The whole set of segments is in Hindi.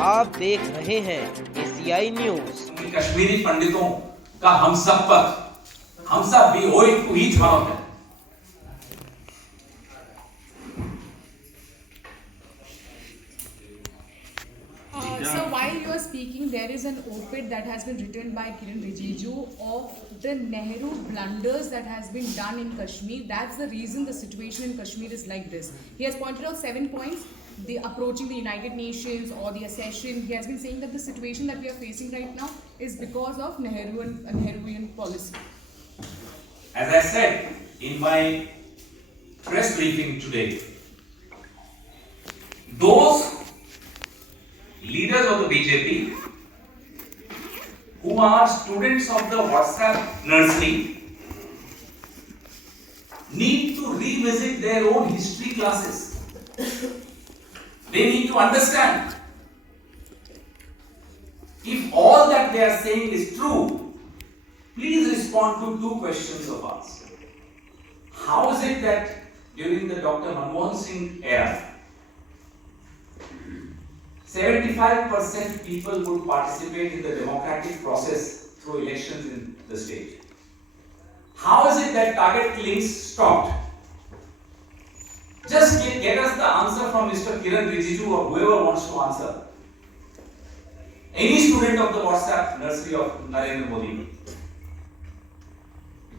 आप देख रहे हैं एशियाई न्यूज। कश्मीरी पंडितों का हम सब पर हम सब भी हो एक ही छाव है। So while you are speaking, there is an op-ed that has been written by Kiran Rijiju of the Nehru blunders that has been done in Kashmir. That's the reason the situation in Kashmir is like this. He has pointed out 7 points. The approaching the United Nations or the accession. He has been saying that the situation that we are facing right now is because of Nehruvian policy. As I said in my press briefing today, those leaders of the BJP who are students of the WhatsApp nursery need to revisit their own history classes. They need to understand if all that they are saying is true. Please respond to 2 questions of ours. How is it that during the Dr. Manmohan Singh era, 75% people would participate in the democratic process through elections in the state? How is it that target killings stopped? Just get us the answer from Mr. Kiran Rijiju or whoever wants to answer. Any student of the WhatsApp nursery of Narendra Modi.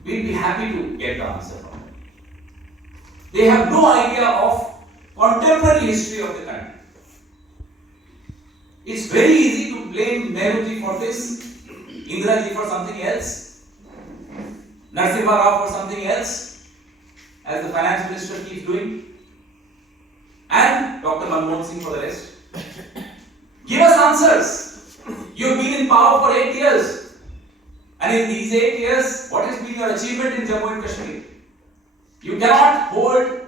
We'll be happy to get the answer from them. They have no idea of contemporary history of the country. It's very easy to blame Nehruji for this, Indiraji for something else, Narasimha Rao for something else, as the finance minister keeps doing, and Dr. Manmohan Singh for the rest. Give us answers. You've been in power for 8 years. And in these 8 years, what has been your achievement in Jammu and Kashmir? You cannot hold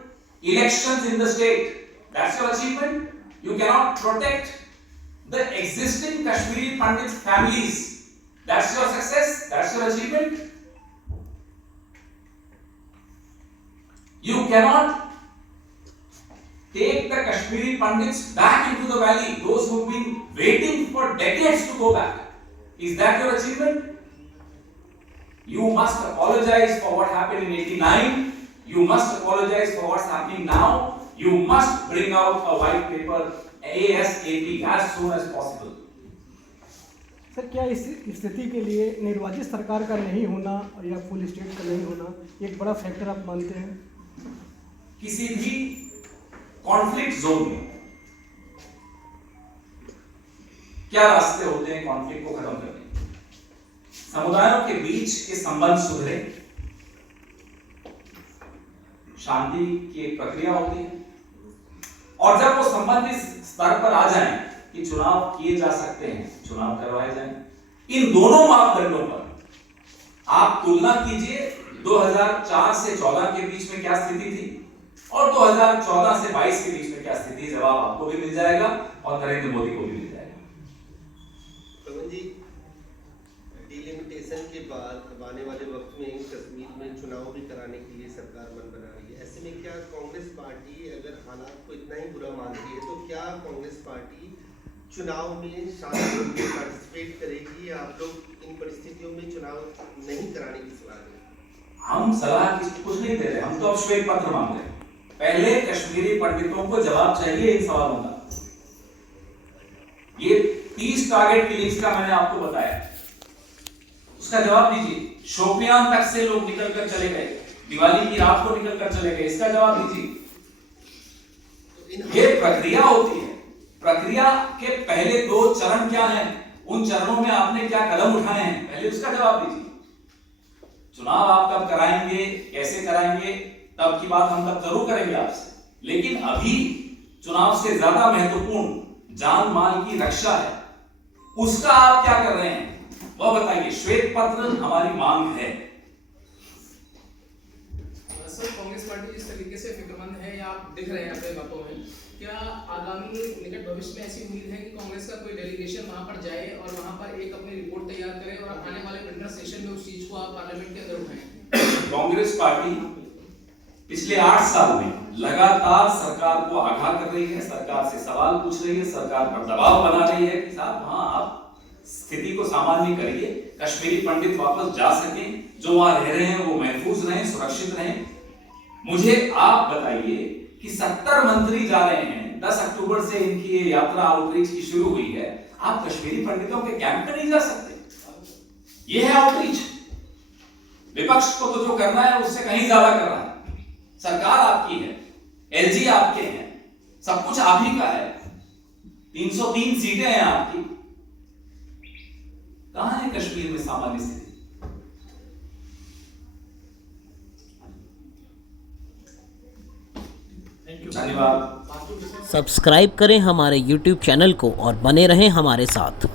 elections in the state. That's your achievement. You cannot protect the existing Kashmiri Pandit families. That's your success. That's your achievement. You cannot take the Kashmiri Pandits back into the valley, those who've been waiting for decades to go back. Is that your achievement? You must apologize for what happened in 89. You must apologize for what's happening now. You must bring out a white paper ASAP, as soon as possible. Sir, क्या इस स्थिति के लिए निर्वाचित सरकार का नहीं होना या फुल स्टेट का नहीं होना एक बड़ा फैक्टर आप मानते हैं? किसी भी कॉन्फ्लिक्ट जोन में क्या रास्ते होते हैं कॉन्फ्लिक्ट को खत्म करने? समुदायों के बीच के संबंध सुधरे, शांति की एक प्रक्रिया होती है, और जब वो संबंध इस स्तर पर आ जाएं कि चुनाव किए जा सकते हैं, चुनाव करवाए जाएं, इन दोनों मापदंडों पर आप तुलना कीजिए 2004 से 14 के बीच में क्या स्थिति थी और 2014 से 22 के बीच में क्या स्थिति। जवाब आपको भी मिल जाएगा और नरेंद्र मोदी को भी मिल जाएगा। पवन जी, डिलिमिटेशन के बाद अब आने वाले वक्त में कश्मीर में चुनाव भी कराने के लिए सरकार मन बना रही है। ऐसे में क्या कांग्रेस पार्टी अगर हालात को इतना ही बुरा मानती है तो क्या कांग्रेस पार्टी चुनाव में शामिल होकर पार्टिसिपेट करेगी? आप लोग इन परिस्थितियों में चुनाव नहीं कराने की सलाह दें? हम सलाह कुछ नहीं दे रहे, हम तो अब श्वेत पत्र मांग रहे हैं। पहले कश्मीरी पंडितों को जवाब चाहिए इन सवालों का। ये 30 टारगेट किलिंग्स का मैंने आपको बताया, उसका जवाब दीजिए। शोपियान तक से लोग निकल कर चले गए, दिवाली की रात को निकल कर चले गए, इसका जवाब दीजिए। ये प्रक्रिया होती है, प्रक्रिया के पहले 2 चरण क्या हैं, उन चरणों में आपने क्या कदम उठाए हैं, पहले उसका जवाब दीजिए। चुनाव आप कब कराएंगे, कैसे कराएंगे, तब की बात हम तब जरूर करेंगे आपसे, लेकिन अभी चुनाव से ज्यादा महत्वपूर्ण जान माल की रक्षा है, उसका आप क्या कर रहे हैं वह बताइए। श्वेत पत्र हमारी मांग है। सर, कांग्रेस पार्टी जिस तरीके से फिक्रमंद है या आप दिख रहे हैं अपने बातों में, क्या आगामी निकट भविष्य में ऐसी उम्मीद है कि कांग्रेस का कोई डेलीगेशन वहां पर जाए और वहां पर एक अपनी रिपोर्ट तैयार करे और आने वाले विंटर सेशन में उस चीज को आप पार्लियामेंट के अंदर उठाएं? कांग्रेस पार्टी पिछले 8 साल में लगातार सरकार को आगाह कर रही है, सरकार से सवाल पूछ रही है, सरकार पर दबाव बना रही है कि साहब वहां आप स्थिति को सामान्य करिए, कश्मीरी पंडित वापस जा सकें, जो वहां रह रहे हैं वो महफूज रहें, सुरक्षित रहें। मुझे आप बताइए कि 70 मंत्री जा रहे हैं, 10 अक्टूबर से इनकी ये यात्रा आउटरीच की शुरू हुई है, आप कश्मीरी पंडितों के कैंप में नहीं जा सकते। ये है आउटरीच। विपक्ष को तो जो करना है उससे कहीं ज्यादा कर रहा है। सरकार आपकी है, एलजी आपके हैं, सब कुछ आप ही का है, 303 सीटें हैं आपकी। कहां है कश्मीर में सामान्य स्थिति? धन्यवाद। सब्सक्राइब करें हमारे YouTube चैनल को और बने रहें हमारे साथ।